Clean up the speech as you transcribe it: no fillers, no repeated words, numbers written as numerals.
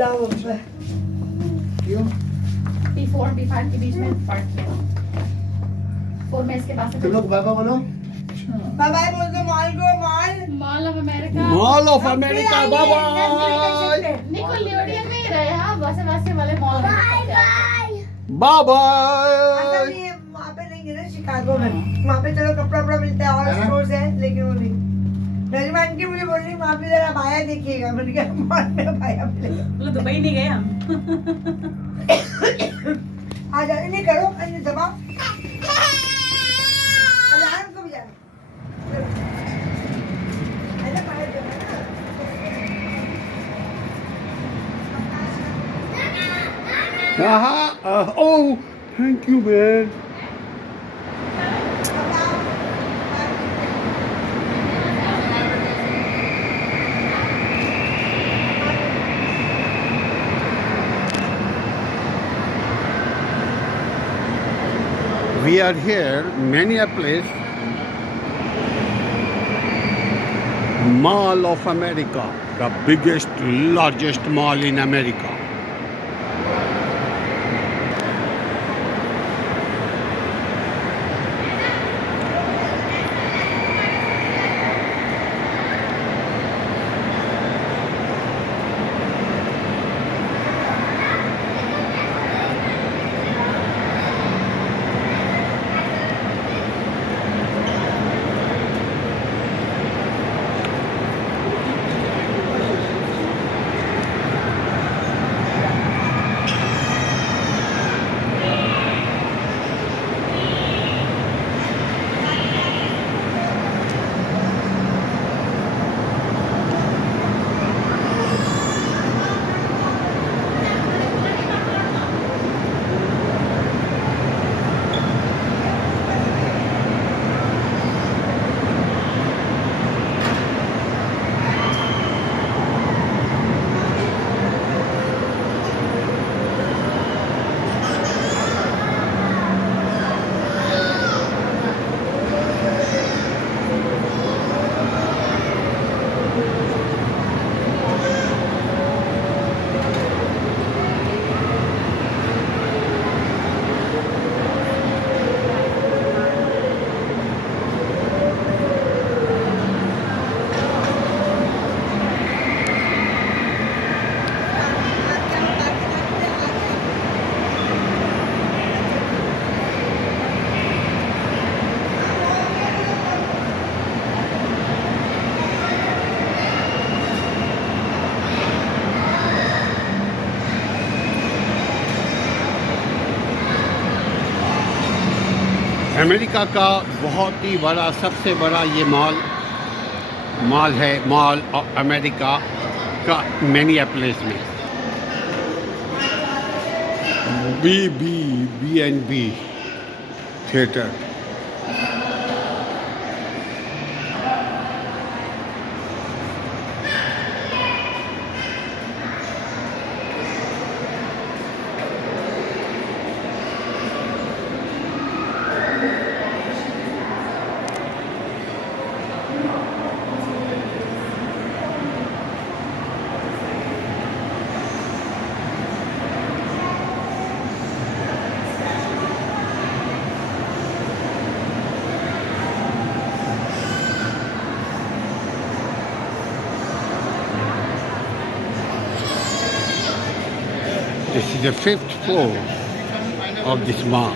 अल्लाह अकबर। क्यों? P4 और P5 के बीच में पार्क किया 4 में इसके पास तुम लोग बाबा बोलो। बाय बाय बोल दो माल को, माल mall of America mall of America bye bye निको लियोडियन में ही रहे हाँ वैसे वैसे वाले मॉल बाय बाय असल बाय ये वहाँ पे नहीं है ना शिकागो में, वहाँ पे चलो कपड़ा वपड़ा मिलता है और हाँ। स्टोर्स है, लेकिन वो नहीं। नजमा आंटी मुझे बोल रही वहाँ पे जरा बाया देखिएगा, मैंने कहा मॉल में बाया मिलेगा। बोलो दुबई नहीं गए हम आ जा, नहीं करो, अन्य दबाओ। अलार्म को भी जाना। अरे बाहर जाना ना। oh thank you man we are here Minneapolis Mall of America, the biggest, largest mall in America. America का बहुत ही बड़ा सबसे बड़ा ये मॉल है मॉल ऑफ अमेरिका का मिनियापोलिस में बी&B theatre This is the 5th floor of this mall.